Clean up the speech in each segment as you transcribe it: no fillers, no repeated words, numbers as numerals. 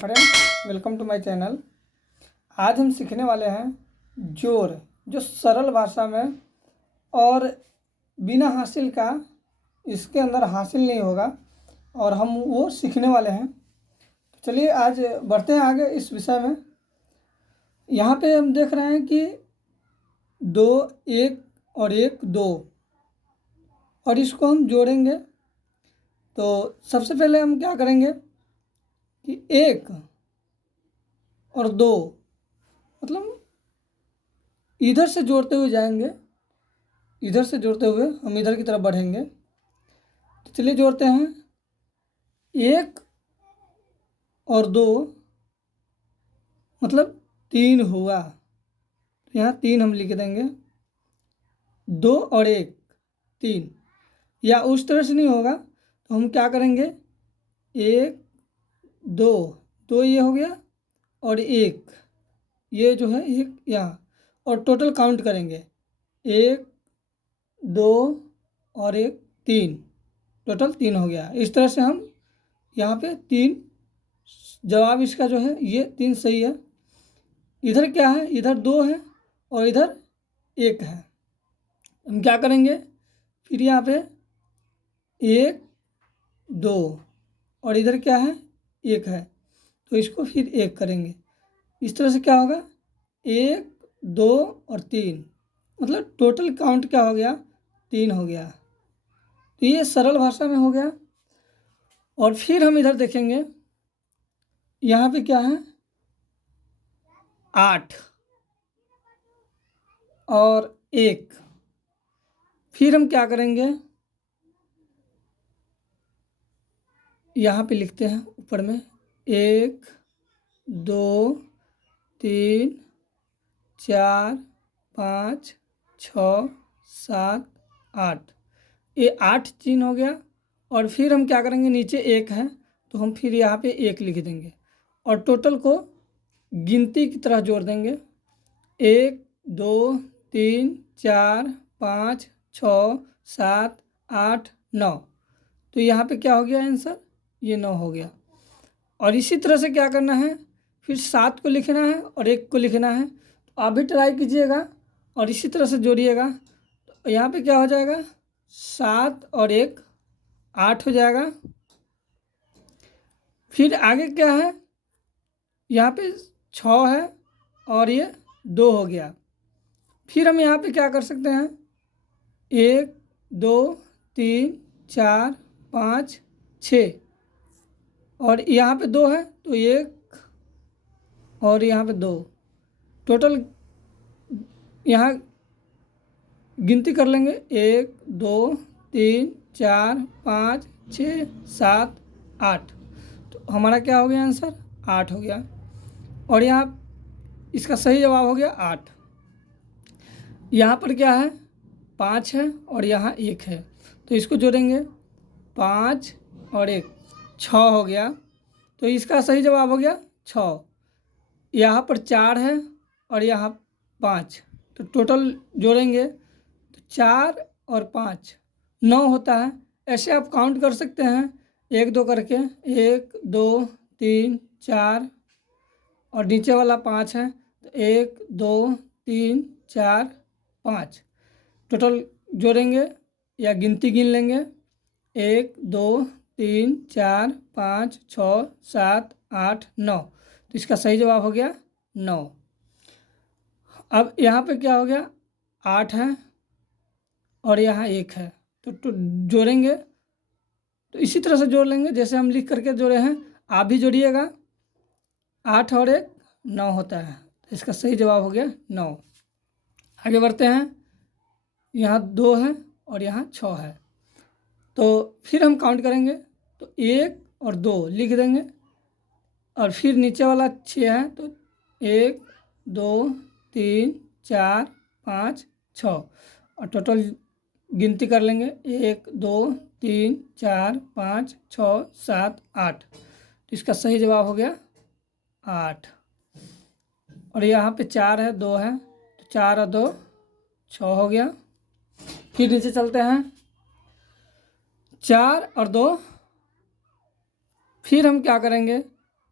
Friend, welcome to my channel. आज हम सीखने वाले हैं जोड़, जो सरल भाषा में और बिना हासिल का इसके अंदर हासिल नहीं होगा और हम वो सीखने वाले हैं। तो चलिए आज बढ़ते हैं आगे इस विषय में। यहाँ पे हम देख रहे हैं कि 2 1 और 1 2 और इसको हम जोड़ेंगे। तो सबसे पहले हम क्या करेंगे कि 1 और 2 मतलब इधर से जोड़ते हुए जाएंगे, इधर से जोड़ते हुए हम इधर की तरफ बढ़ेंगे। तो चलिए जोड़ते हैं। 1 और 2 मतलब 3 हुआ, तो यहाँ 3 हम लिख देंगे। 2 और 1 3, या उस तरह से नहीं होगा तो हम क्या करेंगे 1 2 2 ये हो गया और 1 ये जो है 1 यहाँ, और टोटल काउंट करेंगे 1 2 और 1 3, टोटल 3 हो गया। इस तरह से हम यहाँ पे 3, जवाब इसका जो है ये 3 सही है। इधर क्या है, इधर 2 है और इधर 1 है। हम क्या करेंगे फिर यहाँ पे 1 2 और इधर क्या है 1 है, तो इसको फिर 1 करेंगे। इस तरह से क्या होगा 1 2 और 3, मतलब टोटल काउंट क्या हो गया 3 हो गया। तो ये सरल भाषा में हो गया। और फिर हम इधर देखेंगे, यहाँ पे क्या है 8 और 1। फिर हम क्या करेंगे यहाँ पे लिखते हैं ऊपर में 1 2 3 4 5 6 7 8, ये 8 चिन्ह हो गया। और फिर हम क्या करेंगे, नीचे 1 है तो हम फिर यहाँ पे 1 लिख देंगे और टोटल को गिनती की तरह जोड़ देंगे। 1 2 3 4 5 6 7 8 9, तो यहाँ पे क्या हो गया आंसर, ये 9 हो गया। और इसी तरह से क्या करना है, फिर 7 को लिखना है और 1 को लिखना है। तो आप भी ट्राई कीजिएगा और इसी तरह से जोड़िएगा। तो यहाँ पे क्या हो जाएगा 7 और 1 8 हो जाएगा। फिर आगे क्या है, यहाँ पे 6 है और ये 2 हो गया। फिर हम यहाँ पे क्या कर सकते हैं 1 2 3 4 5 6, और यहाँ पे 2 है तो 1 और यहाँ पे 2, टोटल यहाँ गिनती कर लेंगे 1 2 3 4 5 6 7 8, तो हमारा क्या हो गया आंसर 8 हो गया। और यहाँ इसका सही जवाब हो गया 8। यहाँ पर क्या है 5 है और यहाँ 1 है, तो इसको जोड़ेंगे 5 और 1 6 हो गया, तो इसका सही जवाब हो गया 6। यहाँ पर 4 है और यहाँ 5, तो टोटल जोड़ेंगे तो 4 और 5 9 होता है। ऐसे आप काउंट कर सकते हैं 1 2 करके, 1 2 3 4 और नीचे वाला 5 है तो 1 2 3 4 5, टोटल जोड़ेंगे या गिनती गिन लेंगे 1 2 3 4 5 6 7 8 9, तो इसका सही जवाब हो गया 9। अब यहाँ पे क्या हो गया 8 है और यहाँ 1 है, तो जोड़ेंगे तो इसी तरह से जोड़ लेंगे जैसे हम लिख करके जोड़े हैं, आप भी जोड़िएगा। 8 और 1 9 होता है, तो इसका सही जवाब हो गया 9। आगे बढ़ते हैं, यहाँ 2 है और यहाँ 6 है, तो फिर हम काउंट करेंगे तो 1 और 2 लिख देंगे और फिर नीचे वाला 6 है तो 1 2 3 4 5 6, और टोटल गिनती कर लेंगे 1 2 3 4 5 6 7 8, तो इसका सही जवाब हो गया 8। और यहाँ पे 4 है 2 है तो 4 और 2 6 हो गया। फिर नीचे चलते हैं 4 और 2, फिर हम क्या करेंगे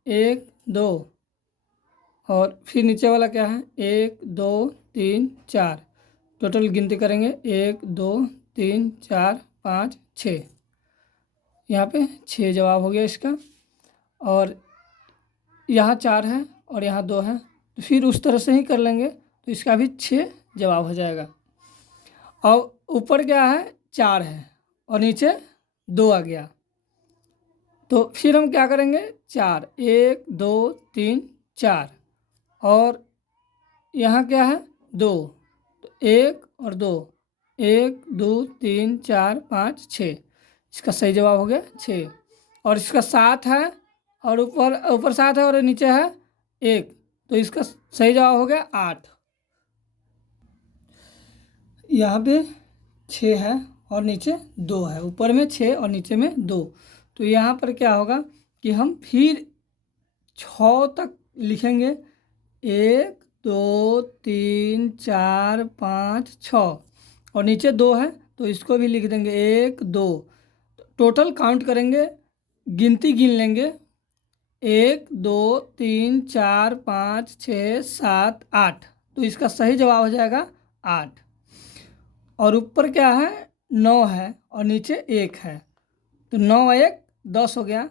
1 2 और फिर नीचे वाला क्या है 1 2 3 4। टोटल गिनती करेंगे 1 2 3 4 5 6। यहाँ पे 6 जवाब हो गया इसका। और यहाँ 4 है और यहाँ 2 है, तो फिर उस तरह से ही कर लेंगे तो इसका भी 6 जवाब हो जाएगा। और ऊपर क्या है 4 है और नीचे 2 आ गया, तो फिर हम क्या करेंगे 4 1 2 3 4 और यहाँ क्या है 2, तो 1 और 2 1 2 3 4 5 6। इसका सही जवाब हो गया 6। और इसका 7 है और ऊपर 7 है और नीचे है 1, तो इसका सही जवाब हो गया 8। यहाँ पे 6 है और नीचे 2 है, ऊपर में 6 और नीचे में 2, तो यहाँ पर क्या होगा कि हम फिर 6 तक लिखेंगे 1 2 3 4 5 6 और नीचे 2 है तो इसको भी लिख देंगे 1 2। टोटल काउंट करेंगे, गिनती गिन लेंगे 1 2 3 4 5 6 7 8, तो इसका सही जवाब हो जाएगा 8। और ऊपर क्या है 9 है और नीचे 1 है, तो 9 1 10 हो गया,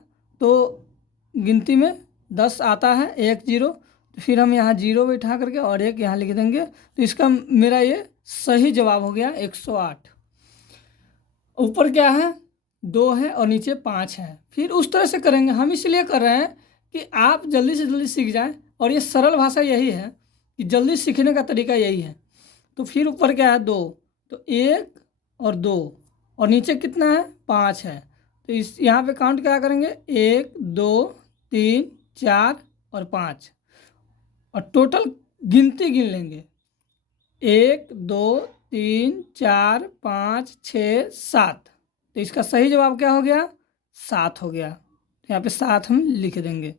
तो गिनती में 10 आता है 1 0, तो फिर हम यहाँ 0 बैठा करके और 1 यहाँ लिख देंगे, तो इसका मेरा ये सही जवाब हो गया 108। ऊपर क्या है 2 है और नीचे 5 है। फिर उस तरह से करेंगे, हम इसलिए कर रहे हैं कि आप जल्दी से जल्दी सीख जाएं, और ये सरल भाषा यही है कि जल्दी सीखने का तरीका यही है। तो फिर ऊपर क्या है 2, तो 1 और 2 और नीचे कितना है 5 है, तो इस यहाँ पे काउंट क्या करेंगे 1 2 3 4 और 5 और टोटल गिनती गिन लेंगे 1 2 3 4 5 6 7, तो इसका सही जवाब क्या हो गया 7 हो गया। यहाँ पे 7 हम लिख देंगे।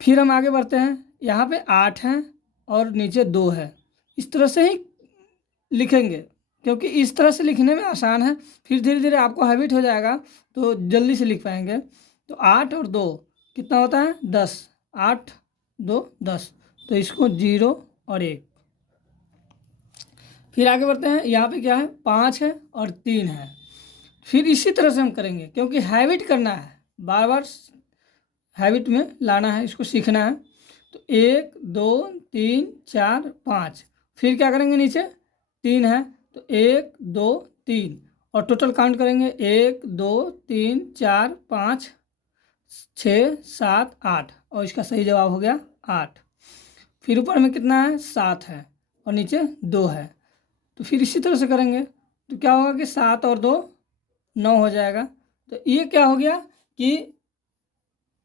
फिर हम आगे बढ़ते हैं, यहाँ पे 8 है और नीचे 2 है, इस तरह से ही लिखेंगे क्योंकि इस तरह से लिखने में आसान है। फिर धीरे धीरे आपको हैबिट हो जाएगा तो जल्दी से लिख पाएंगे। तो 8 और 2 कितना होता है 10, 8 2 10, तो इसको 0 और 1। फिर आगे बढ़ते हैं, यहाँ पे क्या है 5 है और 3 है। फिर इसी तरह से हम करेंगे क्योंकि हैबिट करना है, बार बार हैबिट में लाना है, इसको सीखना है। तो 1 2 3 4 5, फिर क्या करेंगे नीचे 3 है तो 1 2 3 और टोटल काउंट करेंगे 1 2 3 4 5 6 7 8 और इसका सही जवाब हो गया 8। फिर ऊपर में कितना है 7 है और नीचे 2 है, तो फिर इसी तरह से करेंगे तो क्या होगा कि 7 और 2 9 हो जाएगा। तो ये क्या हो गया कि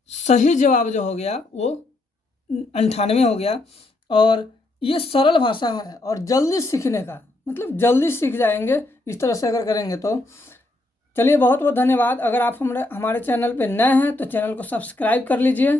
सही जवाब जो हो गया वो 98 हो गया। और ये सरल भाषा है और जल्दी सीखने का मतलब जल्दी सीख जाएंगे इस तरह से अगर करेंगे तो। चलिए बहुत बहुत धन्यवाद। अगर आप हमारे चैनल पे नए हैं तो चैनल को सब्सक्राइब कर लीजिए।